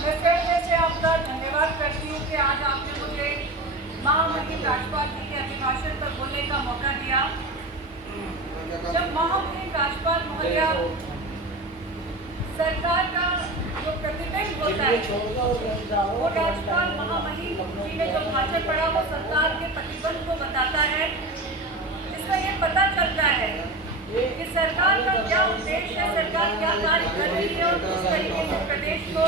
मैं फिर से आपका धन्यवाद करती हूँ कि आज आपने मुझे महामहिम राज्यपाल जी के अभिभाषण पर बोलने का मौका दिया। जब महामहिम राज्यपाल महोदया सरकार का जो प्रतिबिंब होता है वो राज्यपाल महामहिम जी ने जो भाषण पढ़ा वो सरकार के प्रतिबंध को बताता है, जिसमें ये पता चलता है कि सरकार का क्या उद्देश्य है, सरकार क्या कार्य कर रही है और किस तरीके से प्रदेश को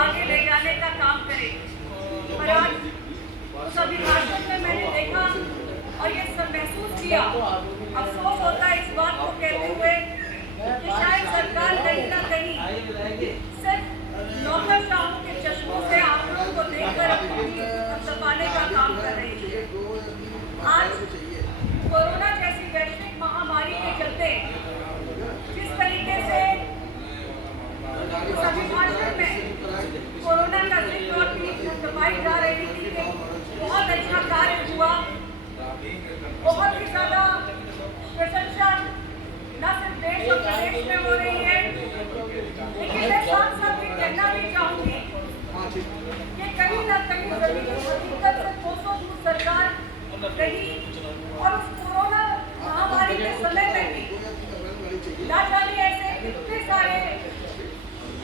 आगे ले जाने का काम करेगी। और आज उस अभिभाषण में मैंने देखा और ये सब महसूस किया, अफसोस होता है इस बात को कहते हुए कि शायद सरकार कहीं ना कहीं सिर्फ नौकरशाहों के चश्मों से आप लोगों को देखकर अपनी दबाने का काम कर रही है। आज कोरोना जैसी वैश्विक महामारी के चलते जिस तरीके से उस अभिभाषण में कोरोना का जिक्र और पीठ दबाई जा रही थी कि बहुत अच्छा कार्य हुआ, बहुत ही ज्यादा प्रशंसा न सिर्फ देश और प्रदेश में हो रही है, लेकिन मैं साथ साथ ये कहना भी चाहूंगी कि कहीं ना कहीं जमीनी हकीकत से कोसों दूर सरकार रही और उस कोरोना महामारी के समय में भी ना जाने ऐसे कितने सारे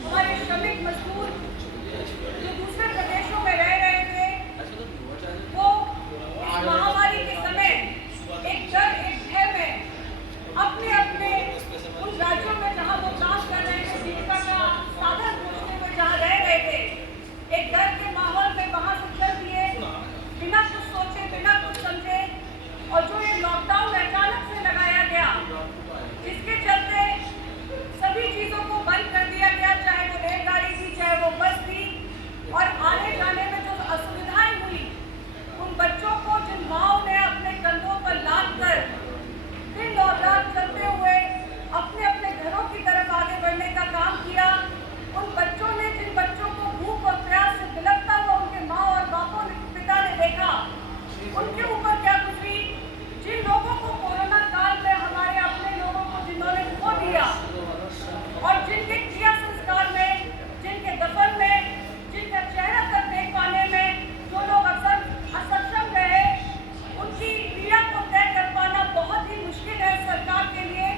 हमारे श्रमिक मजदूर जो दूसरे प्रदेशों में रह रहे थे, वो इस महामारी के समय एक डर एक भय में अपने अपने उन राज्यों में जहां वो काम कर रहे थे, जीविका का साधन खोजते हुए जहां रह रहे थे, एक डर के माहौल में वहां से चल दिए बिना कुछ सोचे बिना कुछ समझे। और जो ये लॉकडाउन अचानक से लगाया गया, इसके चलते सभी चीजों को बंद कर दिया गया, चाहे वो रेलगाड़ी थी चाहे वो बस थी, और आने जाने में जो असुविधाएं हुई उन बच्चों को जिन माओं ने अपने कंधों पर लाद कर दिन और रात चलते हुए अपने अपने घरों की तरफ आगे बढ़ने का काम किया, उन बच्चों ने जिन बच्चों को भूख और प्यास से बिलखता हुआ उनके माँ और बापों ने पिता ने देखा, उनके ऊपर क्या गुजरी, जिन लोगों को कोरोना काल में हमारे अपने लोगों को जिन्होंने खो दिया और जिनके क्रिया संस्कार में, जिनके दफन में, जिनका चेहरा तक देख पाने में जो लोग अक्सर असक्षम रहे, उनकी क्रिया को तय कर पाना बहुत ही मुश्किल है सरकार के लिए।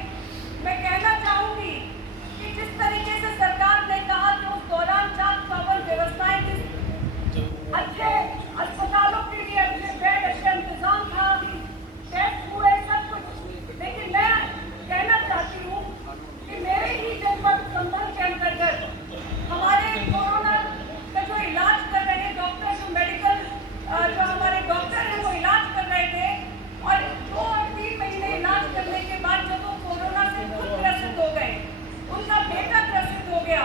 मैं कहना चाहूंगी कि जिस तरीके से सरकार ने कहा कि उस दौरान चाक चौबंद व्यवस्थाएं थी, अच्छे अस्पतालों के लिए अच्छे बेड अच्छे इंतजाम था, टेस्ट हुए सब कुछ, लेकिन मैं कहना चाहती हूँ कि मेरे ही जनपद संभल के अंतर्गत हमारे कोरोना का जो इलाज कर रहे डॉक्टर, जो मेडिकल जो हमारे डॉक्टर हैं वो इलाज कर रहे थे, और 2 और 3 महीने इलाज करने के बाद जब वो कोरोना से खुद ग्रसित हो गए, उनका बेटा ग्रसित हो गया,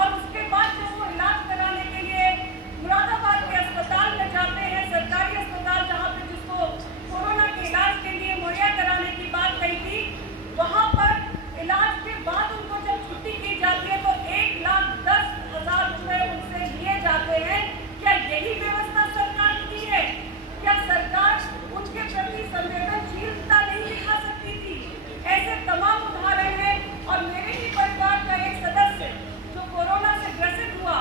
और उसके बाद जब वो इलाज कराने के लिए मुरादाबाद के अस्पताल में जाते हैं, सरकारी अस्पताल जहाँ पे जिसको कोरोना के इलाज के लिए मुहैया कराने की बात कही थी, वहाँ पर इलाज के बाद उनको जब छुट्टी की जाती है तो 1,10,000 रुपए उनसे लिए जाते हैं। क्या यही व्यवस्था सरकार की है? क्या सरकार उनके प्रति संवेदनशीलता नहीं दिखा सकती थी? ऐसे तमाम उदाहरण हैं। और मेरे ही परिवार का एक सदस्य जो कोरोना से ग्रसित हुआ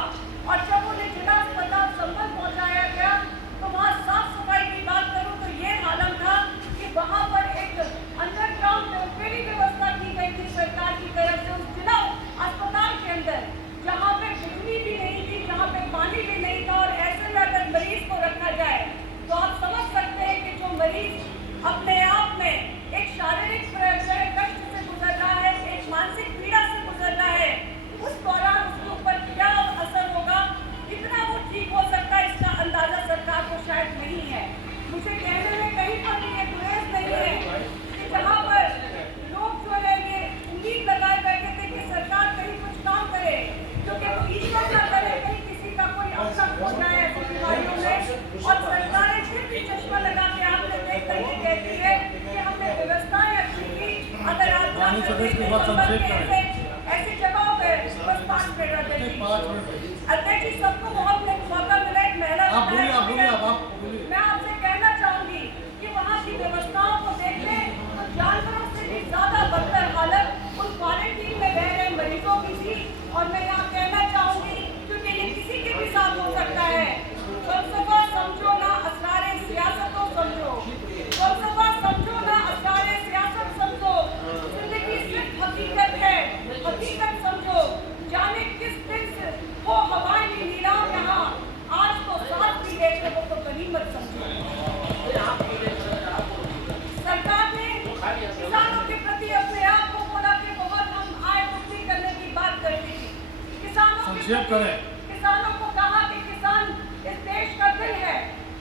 और जब उन्हें जिला अस्पताल संभल पहुंचाया गया तो वहाँ साफ सफाई की बात करूँ तो ये हालत था कि वहाँ पर एक अंडरग्राउंड टॉयलेट की व्यवस्था की गई थी सरकार की तरफ से उस जिला अस्पताल के अंदर, जहाँ पे बिजली भी नहीं थी, जहाँ पे पानी भी नहीं था। और ऐसे में अगर मरीज को रखा जाए तो आप समझ सकते हैं कि जो मरीज अपने आप में एक शारीरिक कष्ट से गुजर रहा है, एक मानसिक पीड़ा से गुजर रहा है, उस दौरान उसके ऊपर क्या असर होगा, कितना वो ठीक हो सकता है, इसका अंदाजा सरकार को शायद नहीं है। मुझे कहने में कहीं पर भी ये गुरेज नहीं है कि जहाँ पर लोग जो है ये उम्मीद लगाए बैठे थे कि सरकार कहीं कुछ काम करे, क्योंकि वो ईश्वर ना करे कहीं किसी का कोई अपना खो जाए ऐसी बीमारियों में, और सरकारें फिर भी चश्मा लगा के आपने देख कर ये कहती है कि हमने व्यवस्थाएं अच्छी की। अगर आप ऐसी जगहों पे बस 5 मिनट अध्यक्ष जी सबको बहुत मौका मिला, एक महिला मैं आपसे कहना चाहूंगी कि वहाँ की व्यवस्थाओं को देखने तो जानवरों से भी ज्यादा बदतर हालत उन क्वारंटीन में रह रहे मरीजों की थी। और मैं यहाँ कहना चाहूंगी क्योंकि ये किसी संक्षेप करें। किसानों को कहा कि किसान इस देश का दिल है,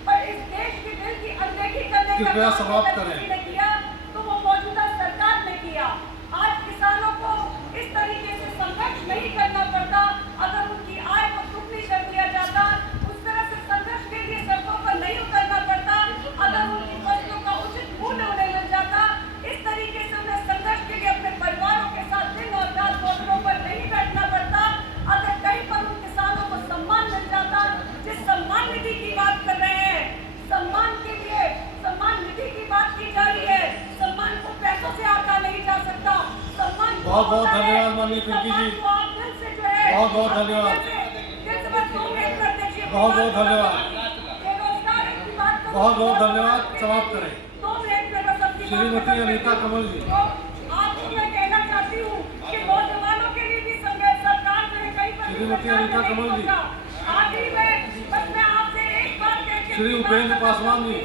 पर इस देश के दिल की अनदेखी करने का कृपया काम समाप्त अगर करें। किसी ने किया तो वो मौजूदा सरकार ने किया। आज किसानों को इस तरीके से संघर्ष नहीं करना पड़ता। अगर उनकी आय को दुगनी कर दिया जाता, उस तरह से संघर्ष के लिए सड़कों पर नहीं उतरना पड़ता, अगर उनकी फसलों का उचित मूल्य उन्हें मिल जाता, इस तरीके से उन्हें संघर्ष के लिए अपने परिवारों के साथ दिन और रात बॉर्डरों पर नहीं बैठना पड़ता, अगर कहीं पर उन किसानों को सम्मान मिल जाता, जिस सम्मान निधि की बात कर रहे हैं, सम्मान के लिए सम्मान निधि की बात की जा रही है। सम्मान को पैसों से आंका नहीं जा सकता। सम्मान बहुत बहुत धन्यवाद माननीय पिंकी जी। बहुत बहुत धन्यवाद। बहुत बहुत धन्यवाद। बहुत बहुत धन्यवाद। समाप्त करें। श्रीमती अनीता कमल जी। आपको मैं कहना चाहती हूँ कि नौजवानों के लिए भी संघर्ष सरकार जो है कहीं पर श्रीमती अनीता कमल जी। आखिरी में बस मैं आपसे एक बात कहती हूँ। श्री उपेंद्र पासवान जी।